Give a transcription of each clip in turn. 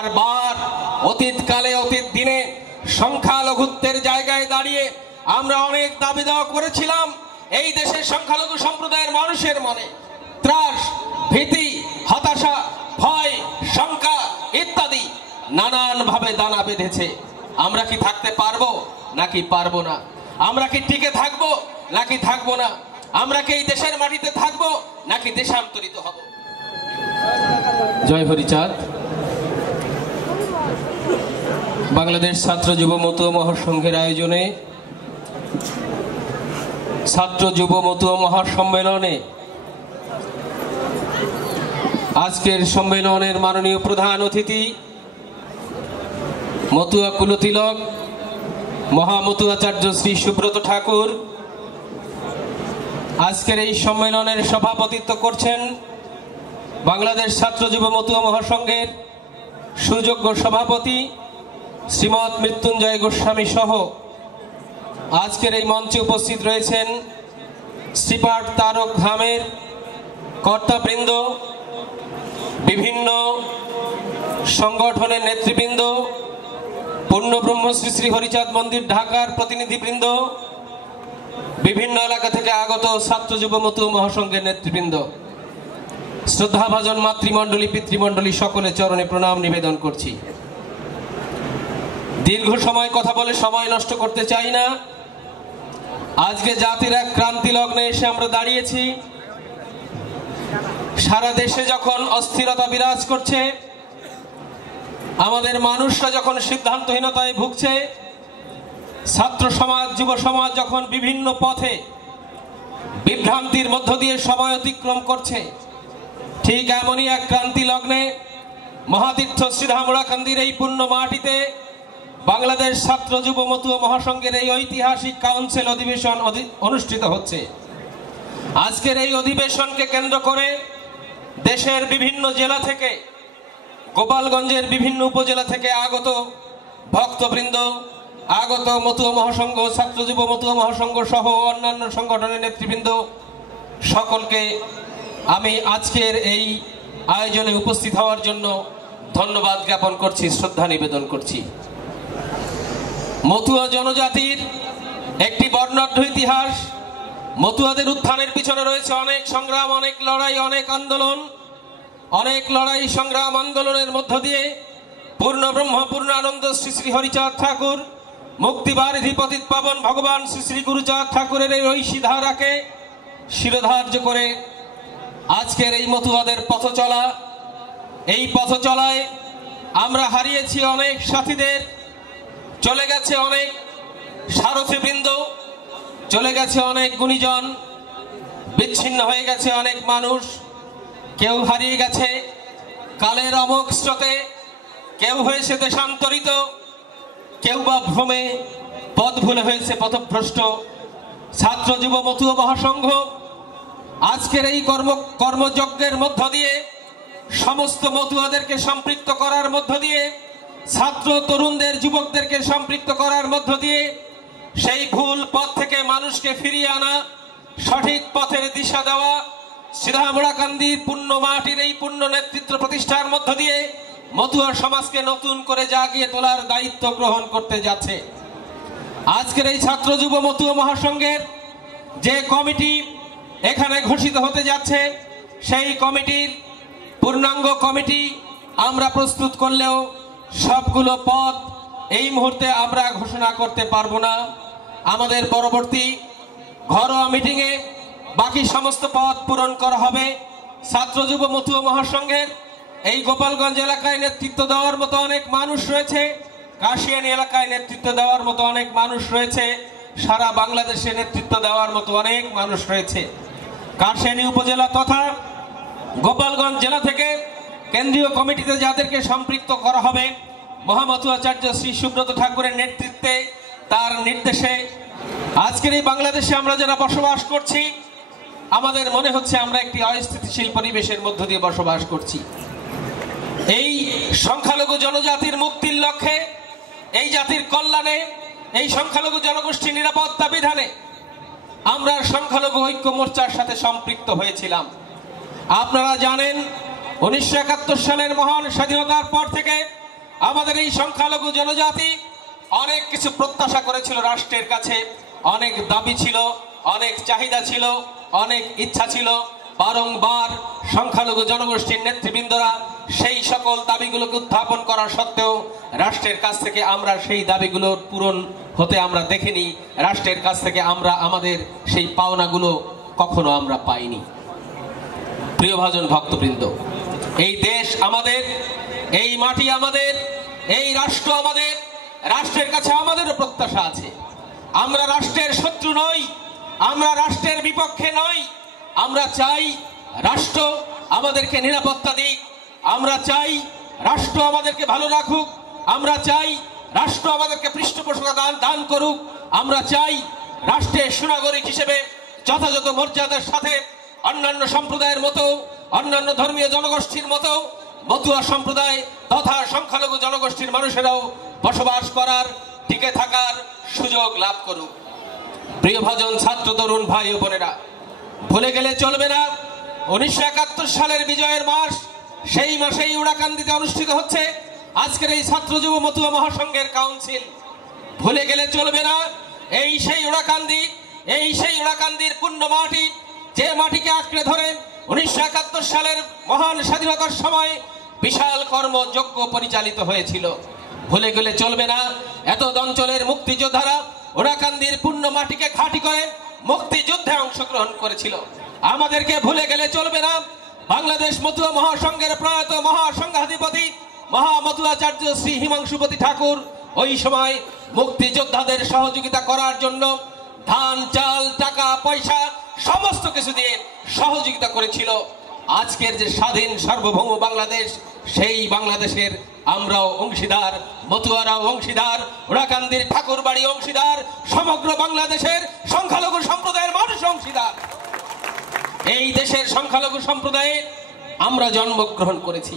বারবার অতীতকালে অতীত দিনে সংখ্যালঘুত্বের জায়গায় দাঁড়িয়ে আমরা অনেক দাবি দাওয়া করেছিলাম। এই দেশের সংখ্যালঘু সম্প্রদায়ের মানুষের মনে ত্রাস, ভীতি, হতাশা, ভয়, শঙ্কা ইত্যাদি নানান ভাবে দানা বেঁধেছে। আমরা কি থাকতে পারবো নাকি পারবো না? আমরা কি টিকে থাকবো নাকি থাকবো না? আমরা কি এই দেশের মাটিতে থাকবো নাকি দেশান্তরিত হব? জয় হরিচাঁদ। বাংলাদেশ ছাত্র যুব মতুয়া মহাসংঘের আয়োজনে ছাত্র যুব মতুয়া মহাসম্মেলনে আজকের সম্মেলনের মাননীয় প্রধান অতিথি মতুয়া কুলতিলক মহামতুয়াচার্য শ্রী সুব্রত ঠাকুর, আজকের এই সম্মেলনের সভাপতিত্ব করছেন বাংলাদেশ ছাত্র যুব মতুয়া মহাসংঘের সুযোগ্য সভাপতি শ্রীমৎ মৃত্যুঞ্জয় গোস্বামী সহ আজকের এই মঞ্চে উপস্থিত রয়েছেন শ্রীপাঠ তারক ধামের কর্তাবৃন্দ, বিভিন্ন সংগঠনের নেতৃবৃন্দ, পূর্ণব্রহ্ম শ্রী শ্রী হরিচাঁদ মন্দির ঢাকার প্রতিনিধিবৃন্দ, বিভিন্ন এলাকা থেকে আগত ছাত্র যুব মতুয়া মহাসংঘের নেতৃবৃন্দ, শ্রদ্ধাভাজন মাতৃমণ্ডলী, পিতৃমণ্ডলী সকলের চরণে প্রণাম নিবেদন করছি। দীর্ঘ সময় কথা বলে সময় নষ্ট করতে চাই না। আজকে জাতির এক ক্রান্তি লগ্নে এসে আমরা দাঁড়িয়েছি। সারা দেশে যখন অস্থিরতা বিরাজ করছে, আমাদের মানুষরা যখন সিদ্ধান্তহীনতায় ভুগছে, ছাত্র সমাজ যুব সমাজ যখন বিভিন্ন পথে বিভ্রান্তির মধ্য দিয়ে সময় অতিক্রম করছে, ঠিক এমনই এক ক্রান্তি লগ্নে মহাতীর্থ শ্রীধামুড়াকান্দির এই পুণ্য মাটিতে বাংলাদেশ ছাত্র যুব মতুয়া মহাসংঘের এই ঐতিহাসিক কাউন্সিল অধিবেশন অনুষ্ঠিত হচ্ছে। আজকের এই অধিবেশনকে কেন্দ্র করে দেশের বিভিন্ন জেলা থেকে, গোপালগঞ্জের বিভিন্ন উপজেলা থেকে আগত ভক্তবৃন্দ, আগত মতুয়া মহাসংঘ, ছাত্র যুব মতুয়া মহাসংঘ সহ অন্যান্য সংগঠনের নেতৃবৃন্দ সকলকে আমি আজকের এই আয়োজনে উপস্থিত হওয়ার জন্য ধন্যবাদ জ্ঞাপন করছি, শ্রদ্ধা নিবেদন করছি। মতুয়া জনজাতির একটি বর্ণাঢ্য ইতিহাস। মতুয়াদের উত্থানের পিছনে রয়েছে অনেক সংগ্রাম, অনেক লড়াই, অনেক আন্দোলন। অনেক লড়াই সংগ্রাম আন্দোলনের মধ্য দিয়ে পূর্ণ ব্রহ্ম পূর্ণানন্দ শ্রী শ্রী হরিচাঁদ ঠাকুর, মুক্তিবারিধি পতিত পাবন ভগবান শ্রী শ্রী গুরুচাঁদ ঠাকুরের এই ঐশী ধারাকে শিরোধার্য করে আজকের এই মতুয়াদের পথ চলা। এই পথ চলায় আমরা হারিয়েছি অনেক সাথীদের, চলে গেছে অনেক সারথীবৃন্দ, চলে গেছে অনেক গুণীজন, বিচ্ছিন্ন হয়ে গেছে অনেক মানুষ। কেউ হারিয়ে গেছে কালের অমোঘ স্রোতে, কেউ হয়েছে দেশান্তরিত, কেউ বা ভ্রমে পথ ভুলে হয়েছে পথভ্রষ্ট। ছাত্র যুব মতুয়া মহাসংঘ আজকের এই কর্মযজ্ঞের মধ্য দিয়ে সমস্ত মতুয়াদেরকে সম্পৃক্ত করার মধ্য দিয়ে, ছাত্র তরুণদের যুবকদেরকে সম্পৃক্ত করার মধ্য দিয়ে সেই ভুল পথ থেকে মানুষকে ফিরিয়ে আনা, সঠিক পথের দিশা দেওয়া, শ্রীধামুড়াকান্দির পুণ্য মাটির এই পুণ্য নেতৃত্ব প্রতিষ্ঠার মধ্য দিয়ে মতুয়া সমাজকে নতুন করে জাগিয়ে তোলার দায়িত্ব গ্রহণ করতে যাচ্ছে। আজকের এই ছাত্র যুব মতুয়া মহাসংঘের যে কমিটি এখানে ঘোষিত হতে যাচ্ছে, সেই কমিটির পূর্ণাঙ্গ কমিটি আমরা প্রস্তুত করলেও সবগুলো পদ এই মুহূর্তে আমরা ঘোষণা করতে পারবো না। আমাদের পরবর্তী ঘরোয়া মিটিংয়ে বাকি সমস্ত পদ পূরণ করা হবে। ছাত্র যুব মতুয়া মহাসংঘের এই গোপালগঞ্জ এলাকায় নেতৃত্ব দেওয়ার মতো অনেক মানুষ রয়েছে, কাশিয়ানী এলাকায় নেতৃত্ব দেওয়ার মতো অনেক মানুষ রয়েছে, সারা বাংলাদেশে নেতৃত্ব দেওয়ার মতো অনেক মানুষ রয়েছে। কাশিয়ানী উপজেলা তথা গোপালগঞ্জ জেলা থেকে কেন্দ্রীয় কমিটিতে যাদেরকে সম্পৃক্ত করা হবে, মহামতুয়াচার্য শ্রী সুব্রত ঠাকুরের নেতৃত্বে, তার নির্দেশে আজকের এই বাংলাদেশে আমরা যারা বসবাস করছি, আমাদের মনে হচ্ছে আমরা একটি অস্থিতিশীল পরিবেশের মধ্য দিয়ে বসবাস করছি। এই সংখ্যালঘু জনজাতির মুক্তির লক্ষ্যে, এই জাতির কল্যাণে, এই সংখ্যালঘু জনগোষ্ঠী নিরাপত্তা বিধানে আমরা সংখ্যালঘু ঐক্য মোর্চার সাথে সম্পৃক্ত হয়েছিলাম। আপনারা জানেন 1971 সালের মহান স্বাধীনতার পর থেকে আমাদের এই সংখ্যালঘু জনজাতি অনেক কিছু প্রত্যাশা করেছিল রাষ্ট্রের কাছে, অনেক দাবি ছিল, অনেক চাহিদা ছিল, অনেক ইচ্ছা ছিল। বারংবার সংখ্যালঘু জনগোষ্ঠীর নেতৃবৃন্দরা সেই সকল দাবিগুলোকে উত্থাপন করা সত্ত্বেও রাষ্ট্রের কাছ থেকে আমরা সেই দাবিগুলোর পূরণ হতে আমরা দেখিনি। রাষ্ট্রের কাছ থেকে আমরা আমাদের সেই পাওনাগুলো কখনো আমরা পাইনি। প্রিয় ভাজন ভক্তবৃন্দ, এই দেশ আমাদের, এই মাটি আমাদের, এই রাষ্ট্র আমাদের। রাষ্ট্রের কাছে আমাদেরও প্রত্যাশা আছে। আমরা রাষ্ট্রের শত্রু নই, আমরা রাষ্ট্রের বিপক্ষে নই। আমরা চাই রাষ্ট্র আমাদেরকে নিরাপত্তা দিক, আমরা চাই রাষ্ট্র আমাদেরকে ভালো রাখুক, আমরা চাই রাষ্ট্র আমাদেরকে পৃষ্ঠপোষকতা দান করুক, আমরা চাই রাষ্ট্রের সুনাগরিক হিসেবে যথাযথ মর্যাদার সাথে অন্যান্য সম্প্রদায়ের মতো, অন্যান্য ধর্মীয় জনগোষ্ঠীর মতো মতুয়া সম্প্রদায় তথা সংখ্যালঘু জনগোষ্ঠীর মানুষেরাও বসবাস করার, টিকে থাকার সুযোগ লাভ করুক। প্রিয় ভাজন ছাত্র তরুণ ভাই ও বোনেরা, ভুলে গেলে চলবে না 1971 সালের বিজয়ের মাস। সেই মাসেই উড়াকান্দিতে অনুষ্ঠিত হচ্ছে আজকের এই ছাত্র যুব মতুয়া মহাসংঘের কাউন্সিল। ভুলে গেলে চলবে না এই সেই উড়াকান্দি, এই সেই উড়াকান্দির পুণ্য মাটি, যে মাটিকে আঁকড়ে ধরে 1971 সালের মহান স্বাধীনতার সময় বিশাল কর্মযজ্ঞ পরিচালিত হয়েছিল। ভুলে গেলে চলবে না এত অঞ্চলের মুক্তিযোদ্ধারা উড়াকান্দির পুণ্য মাটিকে ঘাঁটি করে মুক্তিযুদ্ধে অংশগ্রহণ করেছিল। আমাদেরকে ভুলে গেলে চলবে না বাংলাদেশ মতুয়া মহাসংঘের প্রয়াত মহাসংঘাধিপতি মহামতুয়াচার্য শ্রী হিমাংশুপতি ঠাকুর ওই সময় মুক্তিযোদ্ধাদের সহযোগিতা করার জন্য ধান, চাল, টাকা, পয়সা সমস্ত কিছু দিয়ে সহযোগিতা করেছিল। আজকের যে স্বাধীন সার্বভৌম বাংলাদেশ, সেই বাংলাদেশের আমরাও অংশীদার, মতুয়ারাও অংশীদার, উড়াকান্দির ঠাকুর বাড়ি অংশীদার, সমগ্র বাংলাদেশের সংখ্যালঘু সম্প্রদায়ের মানুষ অংশীদার। এই দেশের সংখ্যালঘু সম্প্রদায়ে আমরা জন্মগ্রহণ করেছি,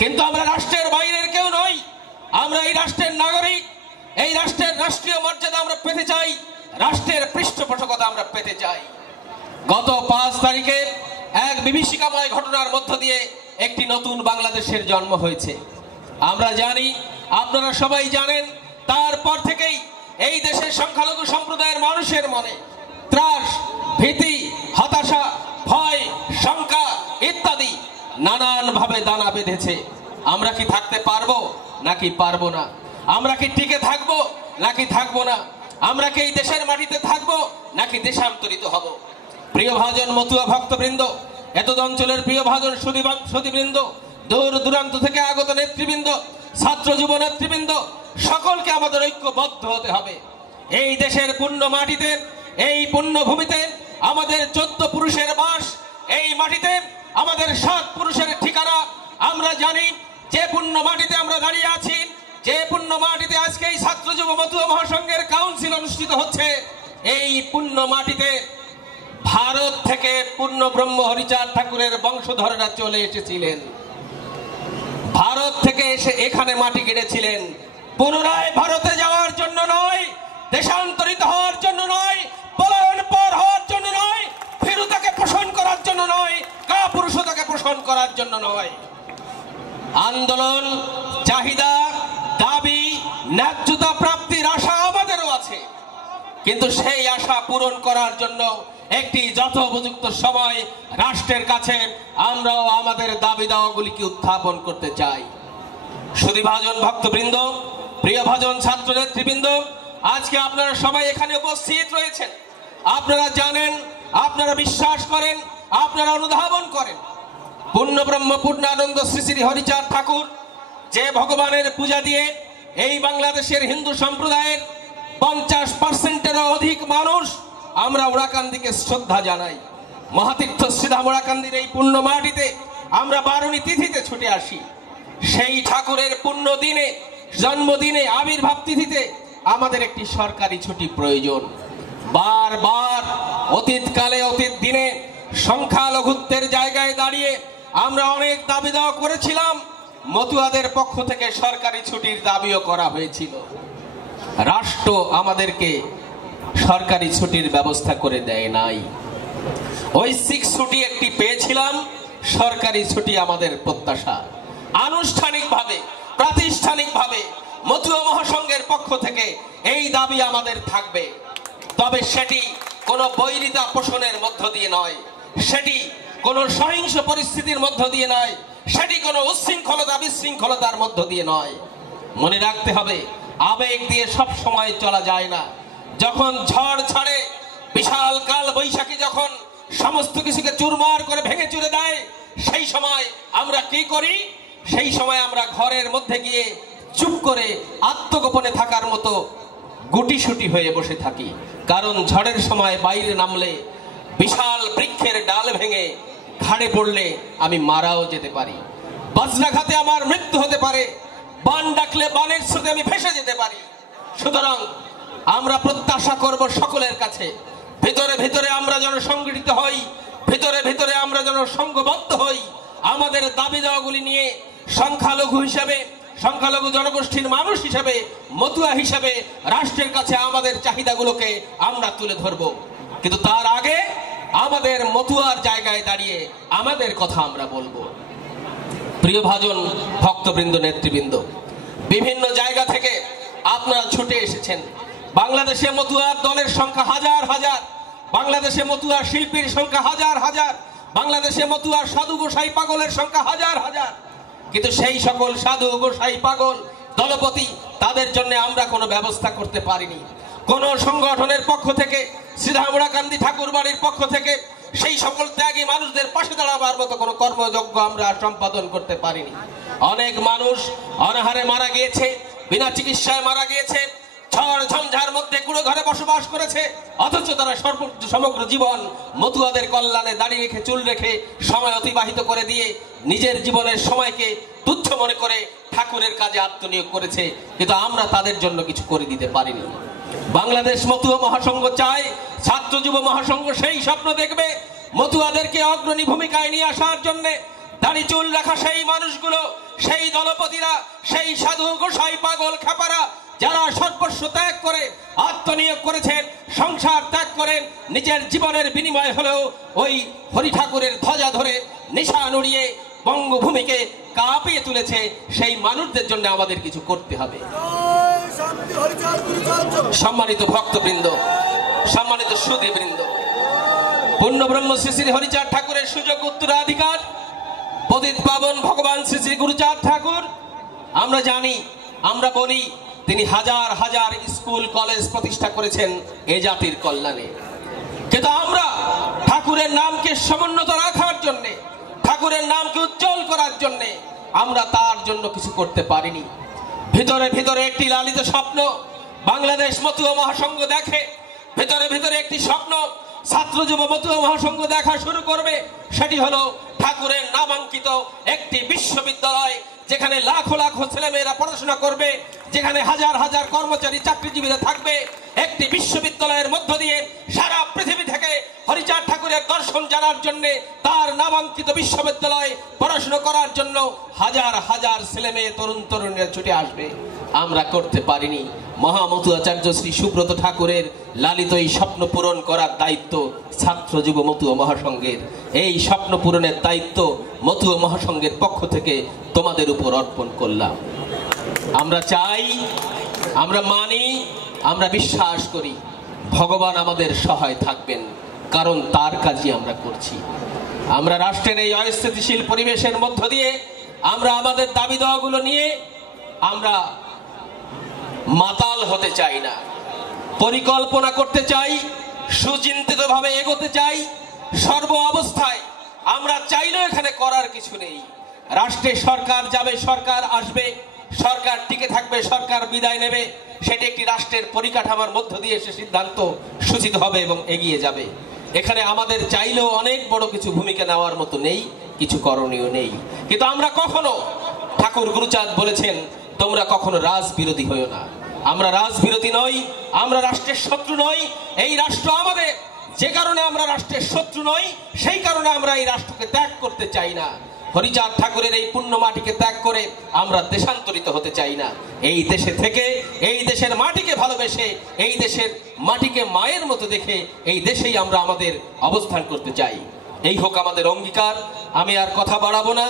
কিন্তু আমরা রাষ্ট্রের বাইরের কেউ নই। আমরা এই রাষ্ট্রের নাগরিক, এই রাষ্ট্রের রাষ্ট্রীয় মর্যাদা আমরা পেতে চাই, রাষ্ট্রের পৃষ্ঠপোষকতা আমরা পেতে চাই। গত 5 তারিখে এক বিভীষিকাময় ঘটনার মধ্য দিয়ে একটি নতুন বাংলাদেশের জন্ম হয়েছে। আমরা জানি, আপনারা সবাই জানেন, তারপর থেকেই এই দেশের সংখ্যালঘু সম্প্রদায়ের মানুষের মনে ত্রাস, ভীতি, হতাশা, ভয়, শঙ্কা ইত্যাদি নানান ভাবে দানা বেঁধেছে। আমরা কি থাকতে পারবো নাকি পারবো না? আমরা কি টিকে থাকবো নাকি থাকবো না? আমরা কি এই দেশের মাটিতে থাকবো নাকি দেশান্তরিত হব? প্রিয় ভাজন মতুয়া ভক্তবৃন্দ, এত অঞ্চলের প্রিয় ভাজন সুধীবৃন্দ, দূর দূরান্ত থেকে আগত নেতৃবৃন্দ, ছাত্র যুব নেতৃবৃন্দ, সকলকে আমাদের ঐক্যবদ্ধ হতে হবে। এই দেশের পুণ্য মাটিতে, এই পুণ্য ভূমিতে আমাদের 14 পুরুষের বাস, এই মাটিতে আমাদের 7 পুরুষের ঠিকানা। আমরা জানি যে পুণ্য মাটিতে আমরা দাঁড়িয়ে আছি, যে পুণ্য মাটিতে আজকে এই ছাত্র যুব মতুয়া মহাসংঘের কাউন্সিল অনুষ্ঠিত হচ্ছে, এই পুণ্য মাটিতে ভারত থেকে পূর্ণ ব্রহ্ম হরিচাঁদ ঠাকুরের বংশধররা চলে এসেছিলেন। ভারত থেকে এসে এখানে মাটি গেড়েছিলেন। পুনরায় ভারতে যাওয়ার জন্য নয়, দেশান্তরিত হওয়ার জন্য নয়, পলায়ন পর হওয়ার জন্য নয়, ফিরুতাকে পোষণ করার জন্য নয়, কাপুরুষতাকে পোষণ করার জন্য নয়। আন্দোলন, চাহিদা, দাবি, ন্যায্যতা প্রাপ্তির আশা আমাদেরও আছে, কিন্তু সেই আশা পূরণ করার জন্য একটি যথোপযুক্ত সময় রাষ্ট্রের কাছে আমরাও আমাদের দাবি দাওয়াগুলিকে উত্থাপন করতে চাই। সুধীভাজন ভক্তবৃন্দ, প্রিয় ভাজন ছাত্র নেতৃবৃন্দ, আজকে আপনারা সবাই এখানে উপস্থিত রয়েছেন। আপনারা জানেন, আপনারা বিশ্বাস করেন, আপনারা অনুধাবন করেন, পূর্ণব্রহ্ম পূর্ণানন্দ শ্রী শ্রী হরিচাঁদ ঠাকুর যে ভগবানের পূজা দিয়ে এই বাংলাদেশের হিন্দু সম্প্রদায়ের 50%-এরও অধিক মানুষ আমরা উড়াকান্দিকে শ্রদ্ধা জানাই। মহাতীর্থ শ্রীধাম উড়াকান্দির এই পুণ্য মাটিতে আমরা 12নী তিথিতে ছুটে আসি। সেই ঠাকুরের পুণ্য দিনে, জন্মদিনে, আবির্ভাব তিথিতে আমাদের একটি সরকারি ছুটি প্রয়োজন। বারবার অতীতকালে, অতীত দিনে সংখ্যালঘুত্বের জায়গায় দাঁড়িয়ে আমরা অনেক দাবি দাওয়া করেছিলাম। মতুয়াদের পক্ষ থেকে সরকারি ছুটির দাবিও করা হয়েছিল। রাষ্ট্র আমাদেরকে সরকারি ছুটির ব্যবস্থা করে দেয় নাই। ঐচ্ছিক ছুটি একটি পেয়েছিলাম, সরকারি ছুটি আমাদের প্রত্যাশা। আনুষ্ঠানিকভাবে প্রাতিষ্ঠানিকভাবে মতুয়া মহাসংঘের পক্ষ থেকে এই দাবি আমাদের থাকবে। তবে সেটি কোনো বৈরিতা পোষণের মধ্য দিয়ে নয়, সেটি কোনো সহিংস পরিস্থিতির মধ্য দিয়ে নয়, সেটি কোনো উচ্ছৃঙ্খলতা বিশৃঙ্খলতার মধ্য দিয়ে নয়। মনে রাখতে হবে, আবেগ দিয়ে সব সময় চলা যায় না। যখন ঝড় ছাড়ে, বিশাল কাল বৈশাখী যখন সমস্ত কিছুকে চুরমার করে ভেঙে চুরে দেয়, সেই সময় আমরা কি করি? সেই সময় আমরা ঘরের মধ্যে গিয়ে চুপ করে আত্মগোপনে থাকার মতো গুটিসুটি হয়ে বসে থাকি। কারণ ঝড়ের সময় বাইরে নামলে বিশাল বৃক্ষের ডাল ভেঙে ঘাড়ে পড়লে আমি মারাও যেতে পারি, বজ্রাঘাতে আমার মৃত্যু হতে পারে, বান ডাকলে বানের স্রোতে আমি ভেসে যেতে পারি। সুতরাং আমরা প্রত্যাশা করব সকলের কাছে, ভিতরে ভিতরে আমরা যেন সংগঠিত হই, ভিতরে ভিতরে আমরা যেন সংঘবদ্ধ হই। আমাদের দাবি দাওয়াগুলি নিয়ে সংখ্যালঘু হিসেবে, সংখ্যালঘু জনগোষ্ঠীর মানুষ হিসেবে, মতুয়া হিসেবে রাষ্ট্রের কাছে আমাদের চাহিদাগুলোকে আমরা তুলে ধরব। কিন্তু তার আগে আমাদের মতুয়ার জায়গায় দাঁড়িয়ে আমাদের কথা আমরা বলবো। প্রিয় ভাজন, ভক্তবৃন্দ, নেতৃবৃন্দ, বিভিন্ন জায়গা থেকে আপনারা ছুটে এসেছেন। বাংলাদেশে মতুয়ার দলের সংখ্যা হাজার হাজার, বাংলাদেশে মতুয়ার শিল্পীর সংখ্যা হাজার হাজার, বাংলাদেশে মতুয়ার সাধু গোসাই পাগলের সংখ্যা হাজার হাজার। কিন্তু সেই সকল সাধু গোসাই পাগল দলপতি, তাদের জন্য আমরা কোনো ব্যবস্থা করতে পারিনি। কোন সংগঠনের পক্ষ থেকে, শ্রীধামুড়া কান্দি ঠাকুর বাড়ির পক্ষ থেকে সেই সকল ত্যাগী মানুষদের পাশে দাঁড়াবার মতো কোনো কর্মযজ্ঞ আমরা সম্পাদন করতে পারিনি। অনেক মানুষ অনাহারে মারা গিয়েছে, বিনা চিকিৎসায় মারা গিয়েছে, ঝড় ঝঞ্ঝার মধ্যে কুড়ো ঘরে বসবাস করেছে, অথচ তারা সমগ্র জীবন মতুয়াদের কল্যাণে দাঁড়িয়ে রেখে, চুল রেখে সময় অতিবাহিত করে দিয়ে নিজের জীবনের সময়কে তুচ্ছ মনে করে ঠাকুরের কাজে আত্মনিয়োগ করেছে। কিন্তু আমরা তাদের জন্য কিছু করে দিতে পারিনি। বাংলাদেশ মতুয়া মহাসংঘ চায়, ছাত্র যুব মহাসংঘ সেই স্বপ্ন দেখবে, মতুয়াদেরকে অগ্রণী ভূমিকায় নিয়ে আসার জন্য দাড়ি চুল রাখা সেই মানুষগুলো, সেই দলপতিরা, সেই সাধু গোসাই পাগল খেপারা যারা সর্বস্ব ত্যাগ করে আত্মনিয়োগ করেছেন, সংসার ত্যাগ করেন, নিজের জীবনের বিনিময় হলেও ওই হরি ঠাকুরের ধ্বজা ধরে নিশান উড়িয়ে বঙ্গভূমিকে কাঁপিয়ে তুলেছে, সেই মানুষদের জন্য আমাদের কিছু করতে হবে। সম্মানিত ভক্তবৃন্দ, সম্মানিত সুধীবৃন্দ, পূর্ণ ব্রহ্ম শ্রী শ্রী হরিচাঁদ ঠাকুরের সুযোগ্য উত্তরাধিকার পতিত পাবন ভগবান শ্রী শ্রী গুরুচাঁদ ঠাকুর, আমরা জানি, আমরা বলি, তিনি হাজার হাজার স্কুল কলেজ প্রতিষ্ঠা করেছেন এ জাতির কল্যাণে। কিন্তু আমরা ঠাকুরের নামকে সমুন্নত রাখার জন্য, ঠাকুরের নামকে উজ্জ্বল করার জন্য আমরা তার জন্য কিছু করতে পারিনি। ভিতরে ভিতরে একটি লালিত স্বপ্ন বাংলাদেশ মতুয়া মহাসংঘ দেখে, ভিতরে ভিতরে একটি স্বপ্ন ছাত্র যুব মতুয়া মহাসংঘ দেখা শুরু করবে। সেটি হলো ঠাকুরের নামাঙ্কিত একটি বিশ্ববিদ্যালয়, যেখানে লাখো লাখো ছেলেমেয়েরা পড়াশোনা করবে, যেখানে হাজার হাজার কর্মচারী চাকরিজীবীরা থাকবে। একটি বিশ্ববিদ্যালয়ের মধ্য দিয়ে সারা পৃথিবী থেকে হরিচাঁদ ঠাকুরের দর্শন জানার জন্য, তার নামাঙ্কিত বিশ্ববিদ্যালয়ে পড়াশোনা করার জন্য হাজার হাজার ছেলে মেয়ে, তরুণ তরুণীরা ছুটে আসবে। আমরা করতে পারিনি। মহামতুয়াচার্য শ্রী সুব্রত ঠাকুরের লালিত এই স্বপ্ন পূরণ করার দায়িত্ব ছাত্র যুব মতুয়া মহাসংঘের। এই স্বপ্ন পূরণের দায়িত্ব মতুয়া মহাসংঘের পক্ষ থেকে তোমাদের উপর অর্পণ করলাম। আমরা চাই, আমরা মানি, আমরা বিশ্বাস করি ভগবান আমাদের সহায় থাকবেন, কারণ তার কাজই আমরা করছি। আমরা রাষ্ট্রের এই অস্থিতিশীল পরিবেশের মধ্য দিয়ে আমরা আমাদের দাবি দাওয়াগুলো নিয়ে আমরা মাতাল হতে চাই না, পরিকল্পনা করতে চাই, সুচিন্তিতভাবে এগোতে চাই। সর্ব অবস্থায় আমরা চাইলেও এখানে করার কিছু নেই। রাষ্ট্রে সরকার যাবে, সরকার আসবে, সরকার টিকে থাকবে, সরকার বিদায় নেবে, সেটি একটি রাষ্ট্রের পরিকাঠামোর মধ্য দিয়ে সে সিদ্ধান্ত সূচিত হবে এবং এগিয়ে যাবে। এখানে আমাদের চাইলেও অনেক বড় কিছু ভূমিকা নেওয়ার মতো নেই, কিছু করণীয় নেই। কিন্তু আমরা কখনো, ঠাকুর গুরুচাঁদ বলেছেন, তোমরা কখনো রাজবিরোধী হইও না। আমরা রাজবিরোধী নই, আমরা রাষ্ট্রের শত্রু নই। এই রাষ্ট্র আমাদের, যে কারণে আমরা রাষ্ট্রের শত্রু নই, সেই কারণে আমরা এই রাষ্ট্রকে ত্যাগ করতে চাই না। হরিচাঁদ ঠাকুরের এই পুণ্য মাটিকে ত্যাগ করে আমরা দেশান্তরিত হতে চাই না। এই দেশে থেকে, এই দেশের মাটিকে ভালোবেসে, এই দেশের মাটিকে মায়ের মতো দেখে এই দেশেই আমরা আমাদের অবস্থান করতে চাই। এই হোক আমাদের অঙ্গীকার। আমি আর কথা বাড়াবো না।